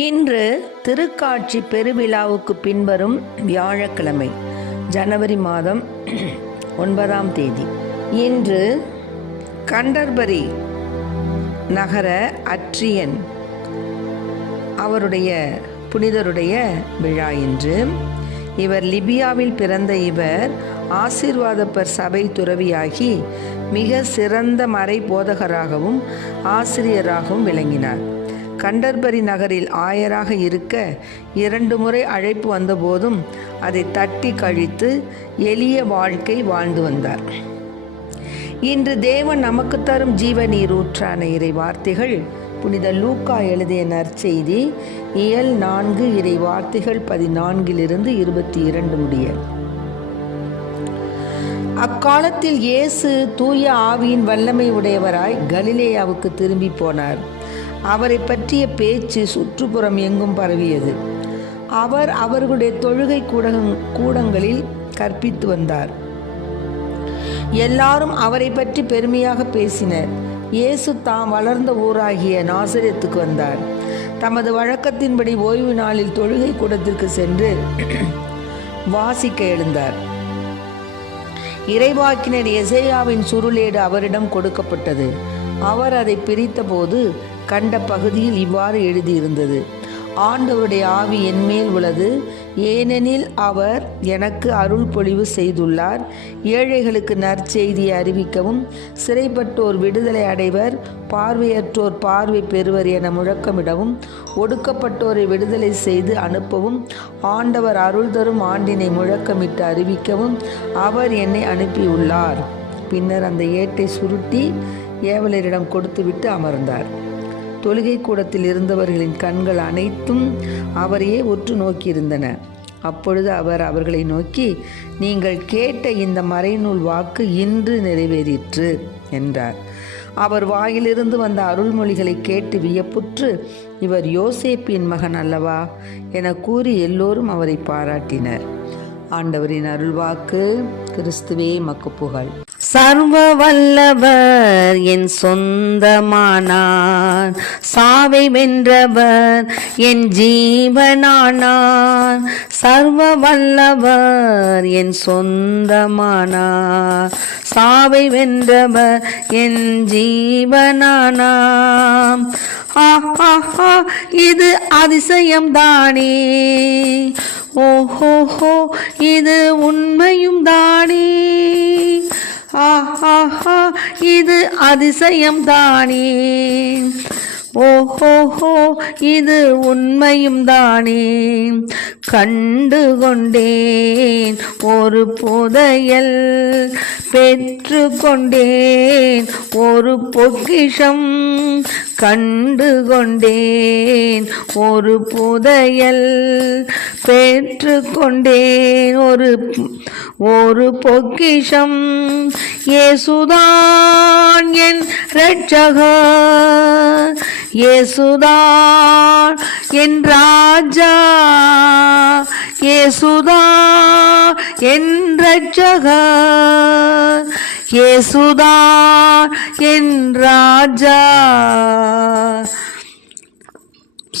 இன்று திருக்காட்சி பெருவிழாவுக்கு பின்வரும் வியாழக்கிழமை ஜனவரி மாதம் 9ஆம் தேதி. இன்று கண்டர்பரி நகர அட்ரியன் அவருடைய புனிதருடைய விழா. இன்று இவர் லிபியாவில் பிறந்த இவர் ஆசீர்வாதப்பர் சபை துறவியாகி மிக சிறந்த மறை போதகராகவும் ஆசிரியராகவும் விளங்கினார். கண்டர்பரி நகரில் ஆயராக இருக்க 2 முறை அழைப்பு வந்தபோதும் அதை தட்டி கழித்து எளிய வாழ்க்கை வாழ்ந்து வந்தார். இன்று தேவன் நமக்கு தரும் ஜீவ நீரூற்றான இறை வார்த்தைகள் புனித லூக்கா எழுதிய நற்செய்தி இயல் 4 இறை வார்த்தைகள் 14 22 முடிய. அக்காலத்தில் இயேசு தூய ஆவியின் வல்லமை உடையவராய் கலிலேயாவுக்கு திரும்பி போனார். அவரை பற்றிய பேச்சு சுற்றுப்புறம் எங்கும் பரவியது. அவர் அவர்களுடைய தொழுகை கூடங்களில் கற்பித்து வந்தார். எல்லாரும் அவரை பற்றி பெருமையாக பேசினர். இயேசு தாம் வளர்ந்த ஊராகிய நாசரேத்துக்கு வந்தார். தமது வழக்கத்தின்படி ஓய்வு நாளில் தொழுகை கூடத்திற்கு சென்று வாசிக்க எழுந்தார். இறைவாக்கினர் எசேயாவின் சுருளேடு அவரிடம் கொடுக்கப்பட்டது. அவர் அதை பிரித்தபோது கண்ட பகுதியில் இவ்வாறு எழுதியிருந்தது: ஆண்டவருடைய ஆவி என்மேல் உள்ளது, ஏனெனில் அவர் எனக்கு அருள் பொழிவு செய்துள்ளார். ஏழைகளுக்கு நற்செய்தியை அறிவிக்கவும், சிறைப்பட்டோர் விடுதலை அடைவர், பார்வையற்றோர் பார்வை பெறுவர் என முழக்கமிடவும், ஒடுக்கப்பட்டோரை விடுதலை செய்து அனுப்பவும், ஆண்டவர் அருள் தரும் ஆண்டினை முழக்கமிட்டு அறிவிக்கவும் அவர் என்னை அனுப்பியுள்ளார். பின்னர் அந்த ஏட்டை சுருட்டி ஏவலரிடம் கொடுத்துவிட்டு அமர்ந்தார். தொழுகை கூடத்தில் இருந்தவர்களின் கண்கள் அனைத்தும் அவரையே உற்று நோக்கியிருந்தன. அப்பொழுது அவர் அவர்களை நோக்கி, நீங்கள் கேட்ட இந்த மறைநூல் வாக்கு இன்று நிறைவேறிற்று என்றார். அவர் வாயிலிருந்து வந்த அருள்மொழிகளை கேட்டு வியப்புற்று, இவர் யோசேப்பின் மகன் அல்லவா என கூறி எல்லோரும் அவரை பாராட்டினர். ஆண்டவரின் அருள்வாக்கு. கிறிஸ்துவே மக்கு புகழ். சர்வ வல்லவர் என் சொந்தமானார், சாவை வென்றவர் என் ஜீவனானார். சர்வ வல்லவர் என் சொந்தமானார், சாவை வென்றவர் என் ஜீவனானார். ஆஹா, இது அதிசயம்தானே, ஓஹோஹோ இது உண்மையும் தானே. ஆஹா, இது அதிசயம் தானே, ஓஹோஹோ இது உண்மையும் தானே. கண்டு கொண்டேன் ஒரு புதையல், பெற்று கொண்டேன் ஒரு பொக்கிஷம். கண்டு கொண்டேன் ஒரு புதையல், பெற்று கொண்டேன் ஒரு பொக்கிஷம். இயேசுதான் என் இரட்சகர், இயேசுதான் என் ராஜா, இயேசுதான் என் இரட்சகர், இயேசுதான் என் ராஜா.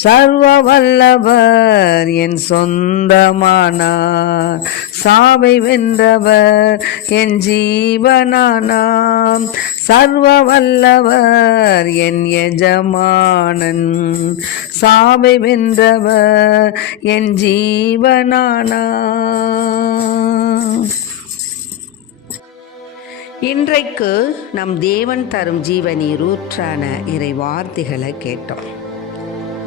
சர்வ வல்லவர் என் சொந்தமானார், சாவை வென்றவர் என் ஜீவனானாம். சர்வ வல்லவர் என் எஜமானன், சாவை வென்றவர் என் ஜீவனானாம். இன்றைக்கு நம் தேவன் தரும் ஜீவ நீரூற்றான இறை வார்த்தைகளை கேட்டோம்.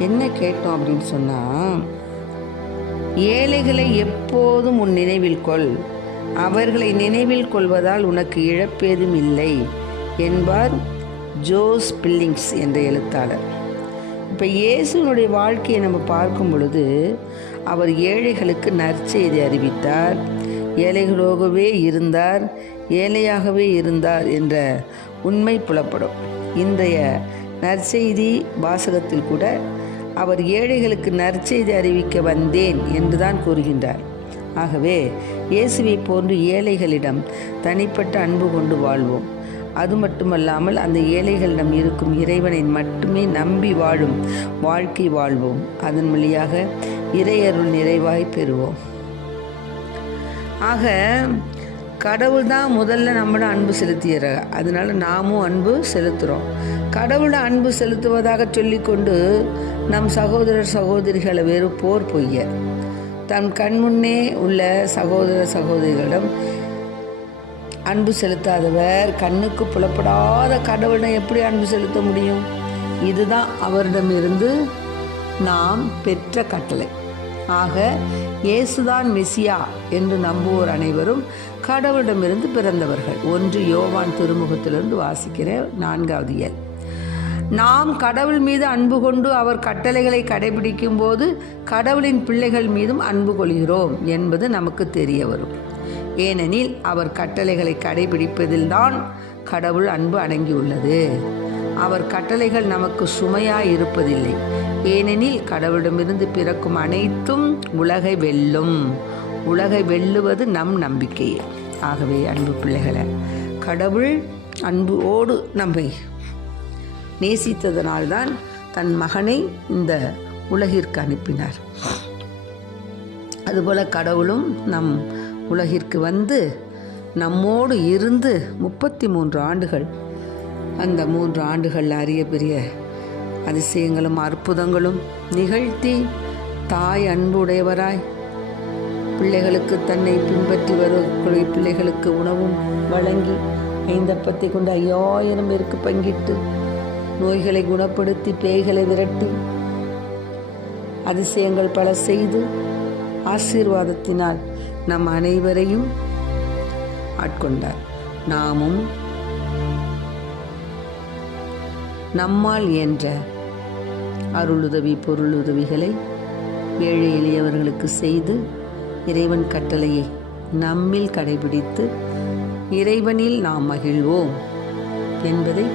என்ன கேட்டோம் அப்படின்னு சொன்னால், ஏழைகளை எப்போதும் உன் நினைவில் கொள், அவர்களை நினைவில் கொள்வதால் உனக்கு இழப்பேதும் இல்லை என்பார் ஜோஸ் பில்லிங்ஸ் என்ற எழுத்தாளர். இப்போ இயேசுனுடைய வாழ்க்கையை நம்ம பார்க்கும் பொழுது, அவர் ஏழைகளுக்கு நற்செய்தி அறிவித்தார், ஏழைகளோகவே இருந்தார், ஏழையாகவே இருந்தார் என்ற உண்மை புலப்படும். இன்றைய நற்செய்தி வாசகத்தில் கூட அவர் ஏழைகளுக்கு நற்செய்தி அறிவிக்க வந்தேன் என்றுதான் கூறுகின்றார். ஆகவே இயேசுவை போன்று ஏழைகளிடம் தனிப்பட்ட அன்பு கொண்டு வாழ்வோம். அது மட்டுமல்லாமல் அந்த ஏழைகளிடம் இருக்கும் இறைவனை மட்டுமே நம்பி வாழும் வாழ்க்கை வாழ்வோம். அதன் வழியாக இறையருள் நிறைவாய் பெறுவோம். ஆக கடவுள் தான் முதல்ல நம்மள அன்பு செலுத்திடுறாங்க. அதனால நாமும் அன்பு செலுத்துகிறோம். கடவுளை அன்பு செலுத்துவதாக சொல்லிக்கொண்டு நம் சகோதரர் சகோதரிகளை வெறுப்போர் பொய்யர். தன் கண்முன்னே உள்ள சகோதர சகோதரிகளிடம் அன்பு செலுத்தாதவர் கண்ணுக்கு புலப்படாத கடவுளிடம் எப்படி அன்பு செலுத்த முடியும்? இதுதான் அவரிடமிருந்து நாம் பெற்ற கட்டளை. ஆக இயேசுதான் மெசியா என்று நம்புவோர் அனைவரும் கடவுளிடமிருந்து பிறந்தவர்கள். 1 யோவான் திருமுகத்திலிருந்து வாசிக்கிற 4வது இயல். நாம் கடவுள் மீது அன்பு கொண்டு அவர் கட்டளைகளை கடைபிடிக்கும் போது கடவுளின் பிள்ளைகள் மீதும் அன்பு கொள்கிறோம் என்பது நமக்கு தெரிய வரும். ஏனெனில் அவர் கட்டளைகளை கடைபிடிப்பதில்தான் கடவுள் அன்பு அடங்கியுள்ளது. அவர் கட்டளைகள் நமக்கு சுமையாய் இருப்பதில்லை. ஏனெனில் கடவுளிடமிருந்து பிறக்கும் அனைத்தும் உலகை வெல்லும். உலகை வெல்லுவது நம் நம்பிக்கையே. ஆகவே அன்பு பிள்ளைகளை, கடவுள் அன்போடு நம்மை நேசித்ததனால்தான் தன் மகனை இந்த உலகிற்கு அனுப்பினார். அதுபோல கடவுளும் நம் உலகிற்கு வந்து நம்மோடு இருந்து 33 ஆண்டுகள், அந்த 3 ஆண்டுகளில் அரிய பெரிய அதிசயங்களும் அற்புதங்களும் நிகழ்த்தி தாய் அன்புடையவராய் பிள்ளைகளுக்கு தன்னை பின்பற்றி வருவக்கூடிய பிள்ளைகளுக்கு உணவும் வழங்கி 5 அப்பத்தை கொண்டு 5000 பேருக்கு பங்கிட்டு நோய்களை குணப்படுத்தி பேய்களை விரட்டி அதிசயங்கள் பல செய்து ஆசீர்வாதத்தினால் நம் அனைவரையும் ஆட்கொண்டார். நாமும் நம்மால் என்ற அருளுதவி பொருளுதவிகளை ஏழை எளியவர்களுக்கு செய்து இறைவன் கட்டளையை நம்மில் கடைபிடித்து இறைவனில் நாம் மகிழ்வோம் என்பதை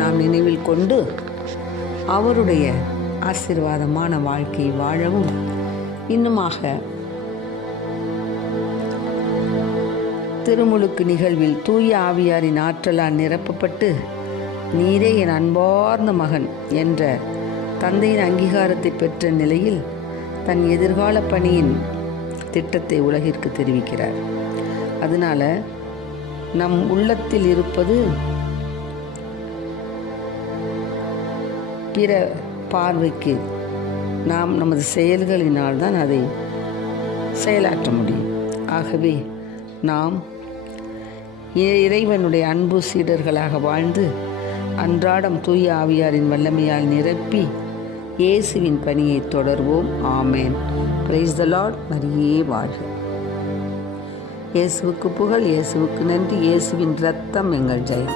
நாம் நினைவில் கொண்டு அவருடைய ஆசீர்வாதமான வாழ்க்கையை வாழவும் இன்னுமாக திருமுழுக்கு நிகழ்வில் தூய ஆவியாரின் ஆற்றலால் நிரப்பப்பட்டு நீரே என் அன்பார்ந்த மகன் என்ற தந்தையின் அங்கீகாரத்தை பெற்ற நிலையில் தன் எதிர்கால பணியின் திட்டத்தை உலகிற்கு தெரிவிக்கிறார். அதனால நம் உள்ளத்தில் இருப்பது பிற பார்வைக்கு நாம் நமது செயல்களினால் தான் அதை செயலாற்ற முடியும். ஆகவே நாம் இறைவனுடைய அன்பு சீடர்களாக வாழ்ந்து அன்றாடம் தூய ஆவியாரின் வல்லமையால் நிரப்பி இயேசுவின் பணியை தொடர்வோம். ஆமேன். Praise the Lord. மரியே வாழ்க. இயேசுவுக்கு புகழ், இயேசுவுக்கு நன்றி. இயேசுவின் இரத்தம் எங்கள் ஜெயம்.